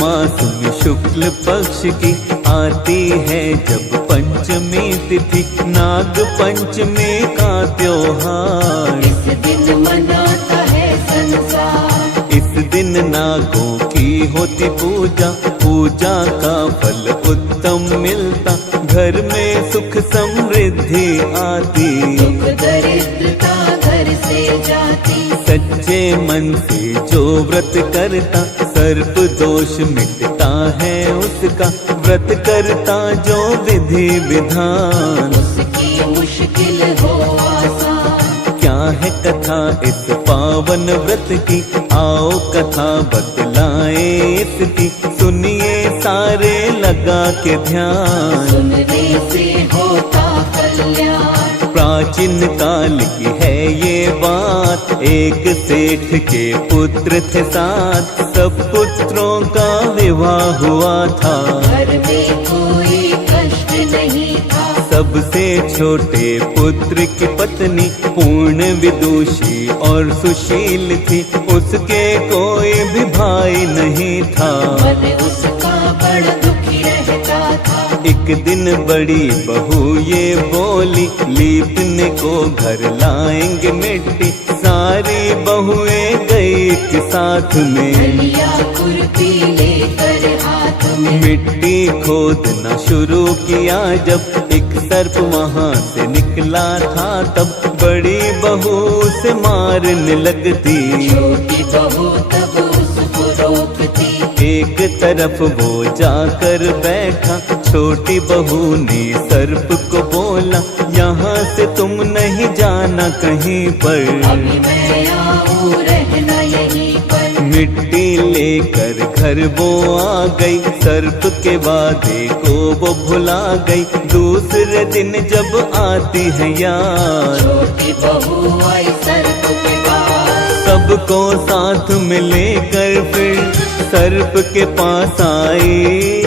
मास में शुक्ल पक्ष की आती है जब पंचमी तिथि, नाग पंचमी का त्योहार। इस दिन मनाता है संसार। इस दिन नागों की होती पूजा, पूजा का फल उत्तम मिलता, घर में सुख समृद्धि आती, दुख दरिद्रता घर से जाती। सच्चे मन से जो व्रत करता, सर्प दोष मिटता है उसका, व्रत करता जो विधि विधान, उसकी मुश्किल हो आसान। क्या है कथा इस पावन व्रत की, आओ कथा बतलाए इसकी, सुनिए सारे लगा के ध्यान। सुनने से होता कल्याण। प्राचीन काल की है ये बात, एक सेठ के पुत्र थे साथ, सब पुत्रों का विवाह हुआ था, घर में कोई कष्ट नहीं था। सबसे छोटे पुत्र की पत्नी पूर्ण विदुषी और सुशील थी, उसके कोई भी भाई नहीं था, मन उसका बड़ा दुखी रहता था। एक दिन बड़ी बहू ये बोली, लीपने को घर लाएंगे मिट्टी, सारी बहुएं गई एक साथ में, लिया खुरपी लेकर हाथ में। मिट्टी खोदना शुरू किया जब, एक सर्प वहाँ से निकला था तब, बड़ी बहू से मारने लगती, छोटी बहू तब उसको रोकती। एक तरफ वो जाकर बैठा, छोटी बहू ने सर्प को बोला, यहाँ से तुम नहीं जाना कहीं पर, अभी मैं आऊं रहना यहीं पर। मिट्टी लेकर घर वो आ गई, सर्प के वादे को वो भुला गई, दूसरे दिन जब आती है याद, छोटी बहू आई सर्प के पास। सबको साथ में लेकर फिर सर्प के पास आई,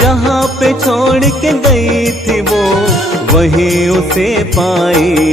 जहाँ पे छोड़ के गई थी वो वहीं उसे पाई।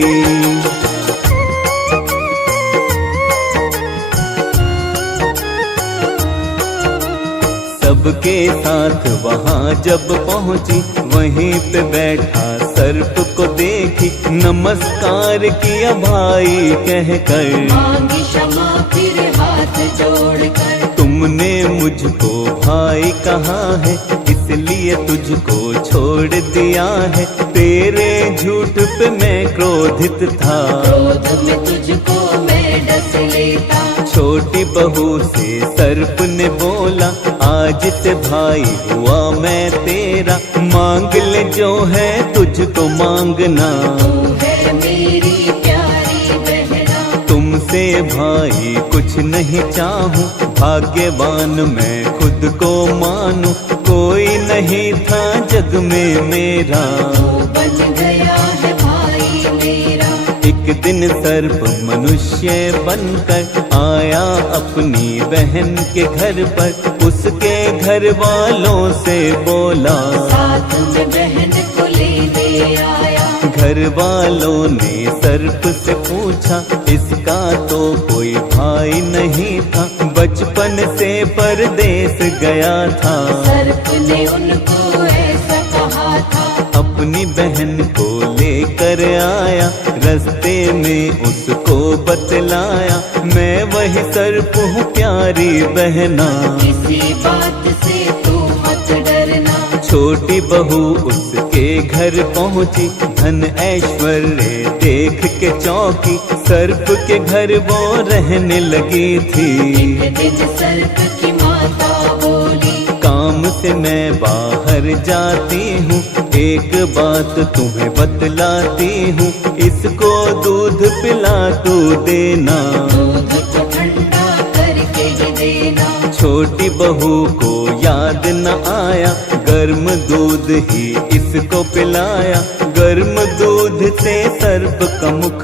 सबके साथ वहाँ जब पहुँची, वहीं पे बैठा सर्प को देखी, नमस्कार किया भाई कहकर, मांगी क्षमा फिर हाथ जोड़कर। तुमने मुझको भाई कहा है, इसलिए तुझको छोड़ दिया है, तेरे झूठ पे मैं क्रोधित था, क्रोध में तुझको मैं डस लेता। छोटी बहू से सर्प ने बोला, आज से भाई हुआ मैं तेरा, मांग ले जो है तुझको मांगना, तू है मेरी प्यारी बहना। तुमसे भाई कुछ नहीं चाहूं, भाग्यवान मैं खुद को मानूं, कोई नहीं था जग में मेरा, तू बन गया है भाई मेरा। एक दिन सर्प मनुष्य बनकर आया अपनी बहन के घर पर, उसके घर वालों से बोला, साथ में बहन को लेने आया। घर वालों ने सर्प से पूछा, इसका तो कोई भाई नहीं था, बचपन से परदेश गया था, सर्प ने उनको ऐसा कहा था। अपनी बहन को लेकर आया, रास्ते में उसको बतलाया, मैं वही सर्प हूँ प्यारी बहना, किसी बात से तू मत डरना। छोटी बहू उसके घर पहुँची, धन ऐश्वर्य देख के चौंकी, सर्प के घर वो रहने लगी थी। एक दिन सर्प की माता बोली, काम से मैं बाहर जाती हूँ, एक बात तुम्हें बतलाती हूँ, इसको दूध पिला तू देना, दूध को ठंडा करके ही देना। छोटी बहू को याद न आया, गर्म दूध ही इसको पिलाया, गर्म दूध से सर्प का मुख,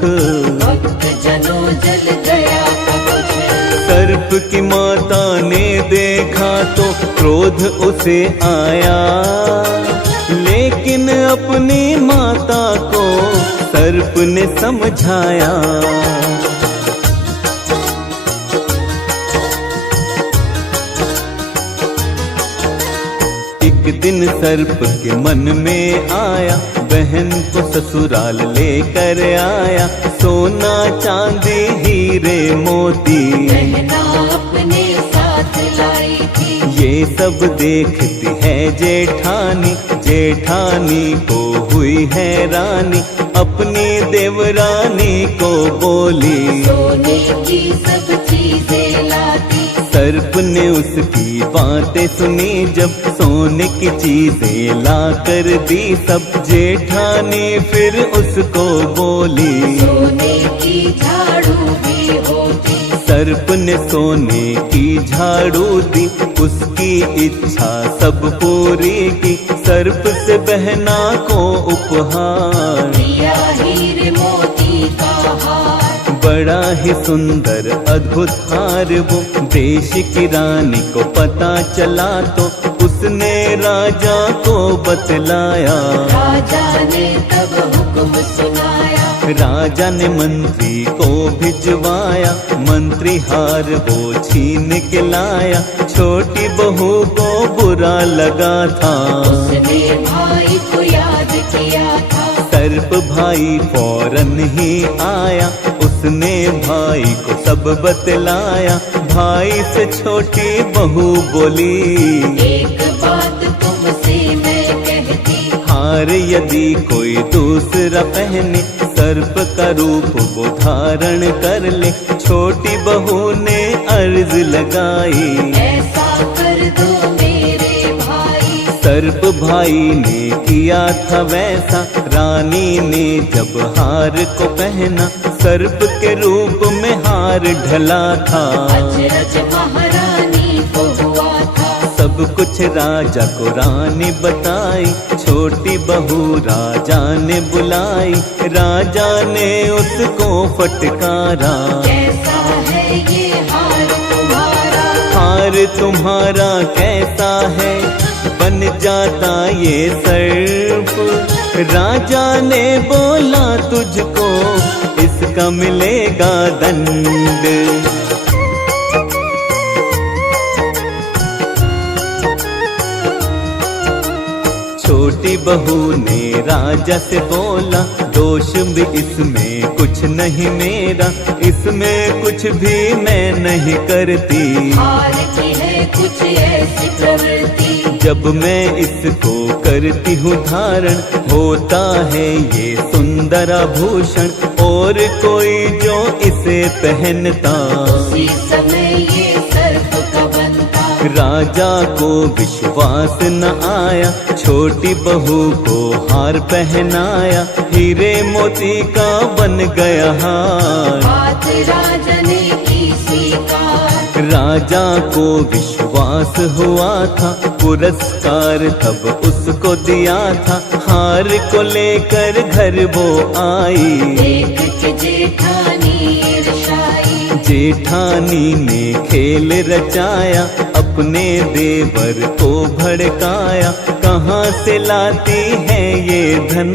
भक्त जनों जल गया कवच। सर्प की माता ने देखा तो क्रोध उसे आया, लेकिन अपनी माता को सर्प ने समझाया। दिन सर्प के मन में आया, बहन को ससुराल लेकर आया। सोना चांदी हीरे मोती गहना अपने साथ लाई थी। ये सब देखती है जेठानी, जेठानी को हुई हैरानी। अपनी देवरानी को बोली, सोने की सब चीजें लाती। सर्प ने उसकी बातें सुनी जब, सोने की चीजें ला कर दी सब। जेठानी फिर उसको बोली, सोने की झाड़ू भी होती। सर्प ने सोने की झाड़ू दी, उसकी इच्छा सब पूरी की। सर्प से बहना को उपहार दिया हीरे मोती का हार। बड़ा ही सुंदर अद्भुत हार वो। देश की रानी को पता चला तो उसने राजा को बतलाया। राजा ने तब हुक्म सुनाया। राजा ने मंत्री को भिजवाया, मंत्री हार वो छीन के लाया। छोटी बहू को बुरा लगा था, उसने भाई को याद किया था। सर्प भाई फौरन ही आया, उसने भाई को सब बतलाया। भाई से छोटी बहू बोली, एक बात तुमसे मैं कहती। हार यदि कोई दूसरा पहने, सर्प का रूप वो धारण कर ले। छोटी बहू ने अर्ज लगाई, ऐसा कर दो मेरे भाई। सर्प भाई ने किया था वैसा। रानी ने जब हार को पहना, सर्प के रूप में हार ढला था। अचरज महारानी को हुआ था। सब कुछ राजा को रानी बताई, छोटी बहू राजा ने बुलाई। राजा ने उसको फटकारा, कैसा है ये हार तुम्हारा। हार तुम्हारा कैसा है, बन जाता ये सर्प। राजा ने बोला तुझको इसका मिलेगा दंड। छोटी बहू ने राजा से बोला, दोष भी इसमें कुछ नहीं मेरा, इसमें कुछ भी मैं नहीं करती। हार की है कुछ ऐसी प्रवृत्ति, जब मैं इसको करती हूँ धारण, होता है ये सुंदर आभूषण। और कोई जो इसे पहनता, उसी समय ये सर्प का बनता। राजा को विश्वास न आया, छोटी बहू को हार पहनाया। हीरे मोती का बन गया हार, बात राजा ने की स्वीकार। राजा को विश्वास हुआ था, पुरस्कार तब उसको दिया था। हार को लेकर घर वो आई, देख के जेठानी ईर्ष्याई। जेठानी ने खेल रचाया, अपने देवर को भड़काया। कहाँ से लाती है ये धन,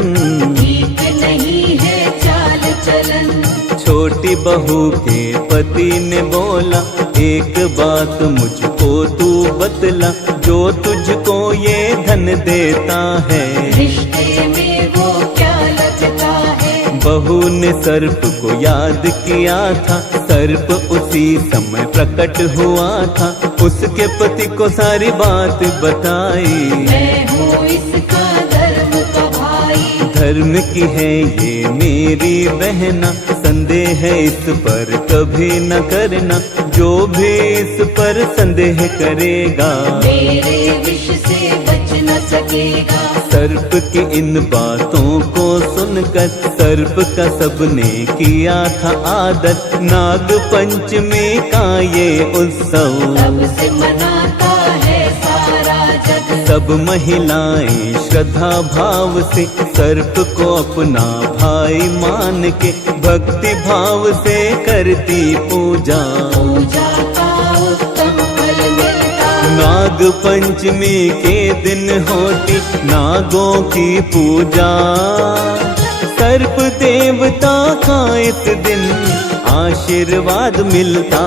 ठीक नहीं है चाल चलन। छोटी बहू के पति ने बोला, एक बात मुझको तू बतला, जो तुझको ये धन देता है, रिश्ते में वो क्या लगता है। बहू ने सर्प को याद किया था, सर्प उसी समय प्रकट हुआ था। उसके पति को सारी बात बताई, मैं हूँ इसका धर्म का भाई। धर्म की है ये मेरी बहना, संदेह है इस पर कभी न करना। जो भी इस पर संदेह करेगा, मेरे विष से बच न सकेगा। सर्प की इन बातों को सुनकर सर्प का सबने किया था आदर। नाग पंचमी का ये उत्सव तब से मनाता है सारा जग। सब महिलाएं श्रद्धा भाव से सर्प को अपना भाई मान के भक्ति भाव से करती पूजा। पूजा का उत्तम फल मिलता। नाग पंचमी के दिन होती नागों की पूजा। सर्प देवता का इस दिन आशीर्वाद मिलता।